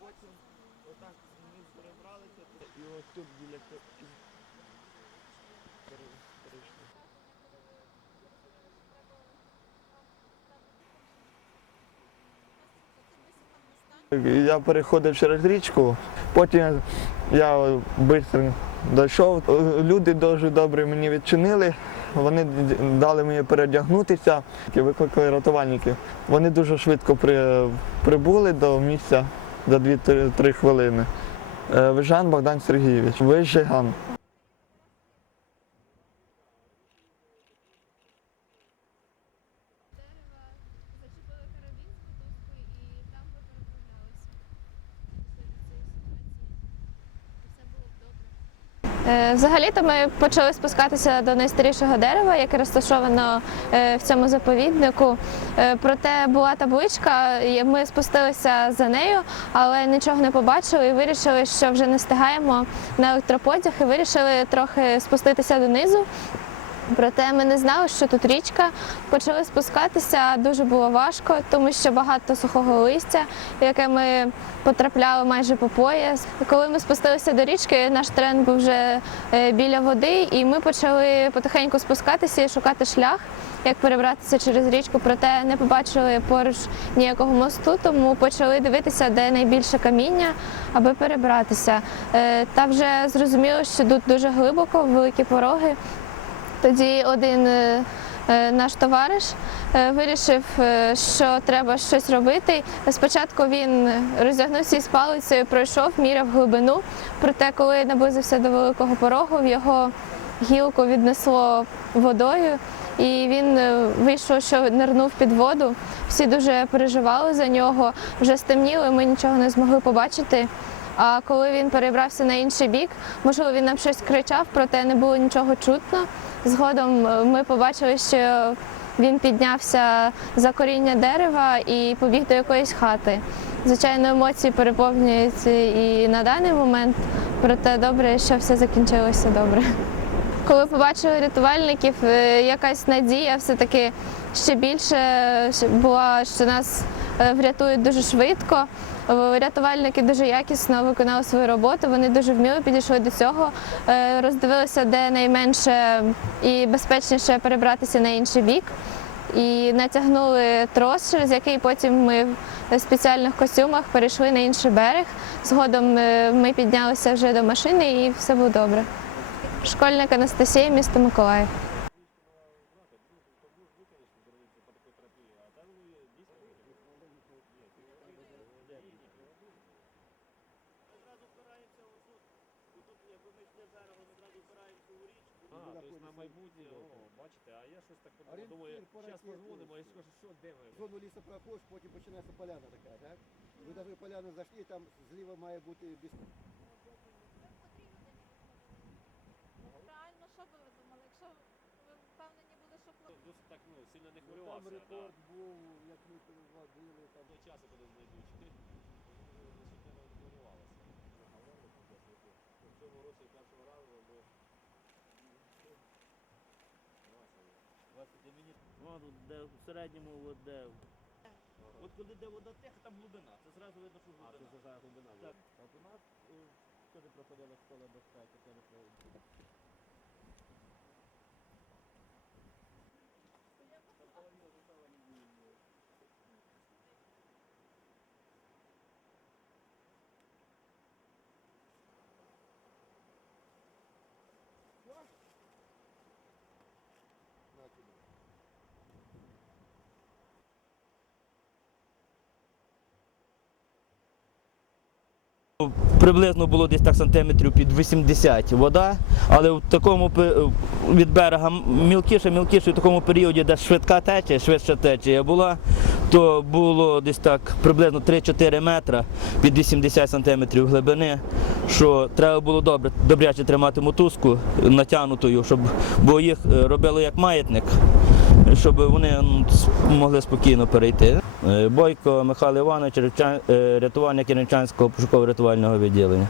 потім отак вниз перебралися і ось тут біля перейшли. Я переходив через річку, потім я швидко дійшов. Люди дуже добре мені відчинили. Вони дали мені передягнутися, і викликали рятувальників. Вони дуже швидко прибули до місця за 2-3 хвилини. Е, Вижан Богдан Сергійович, Вижиган. дерева, зачепили карабін з мотузкою і там ви переправлялися після цієї ситуації. І все було б добре. Е, Взагалі-то ми почали спускатися до найстарішого дерева, яке розташовано е, в цьому заповіднику. Е, Проте була табличка, і ми спустилися за нею, але нічого не побачили і вирішили, що вже не встигаємо на електроподяг і вирішили трохи спуститися донизу. Проте ми не знали, що тут річка. Почали спускатися, дуже було важко, тому що багато сухого листя, яке ми потрапляли майже по пояс. Коли ми спустилися до річки, наш трен був вже е, біля води, і ми почали потихеньку спускатися і шукати шлях, як перебратися через річку. Проте не побачили поруч ніякого мосту, тому почали дивитися, де найбільше каміння, аби перебратися. Е, Та вже зрозуміло, що тут дуже глибоко, великі пороги. Тоді один е, е, наш товариш е, вирішив, що треба щось робити. Спочатку він роздягнувся із палицею, пройшов, міряв глибину. Проте, коли наблизився до великого порогу, в його гілку віднесло водою, і він вийшов, що нирнув під воду. Всі дуже переживали за нього. Вже стемніло, ми нічого не змогли побачити. А коли він перебрався на інший бік, можливо, він нам щось кричав, проте не було нічого чутно. Згодом е, ми побачили, що він піднявся за коріння дерева і побіг до якоїсь хати. Звичайно, емоції переповнюються і на даний момент, проте добре, що все закінчилося добре. Коли побачили рятувальників, е, якась надія все-таки ще більше була, що нас врятують дуже швидко. Е, Рятувальники дуже якісно виконали свою роботу, вони дуже вміло підійшли до цього, е, роздивилися, де найменше і безпечніше перебратися на інший бік. І натягнули трос, через який потім ми в спеціальних костюмах перейшли на інший берег. Згодом е, ми піднялися вже до машини і все було добре. Школьник Анастасія, місто Миколаїв. А, тобто на майбутнє, о, бачите, а я щось так подумав, думаю, зараз позвонимо і скажу, що де ви? Зону лісу проходиш, потім починається поляна така, так? Ви навіть в поляну зайшли, там зліва має бути без... Реально, що би ви думали? Якщо ви впевнені були, що Досить так, ну, сильно не Там хвилювався, так. рекорд був, як ми тут водили, там... До часу, коли знайдуть. Суттєво не хвилювалося. В цьому році першого разу ми... 20 мені воду, де в середньому от де. От коли де вода тиха, там глибина. Це зразу видно, що А, глибина. тут глибина. Так, от у нас е, теж проходила школа безпеки, теж Приблизно було десь так сантиметрів під 80 вода, але в такому від берега мілкіше, мілкіше в такому періоді, де швидка течія, швидша течія була, то було десь так приблизно 3-4 метра під 80 сантиметрів глибини, що треба було добре, добряче тримати мотузку натягнутою, щоб, бо їх е, робили як маятник, щоб вони могли спокійно перейти. Е, Бойко Михайло Іванович, е, рятувальник Іринчанського пошуково-рятувального відділення.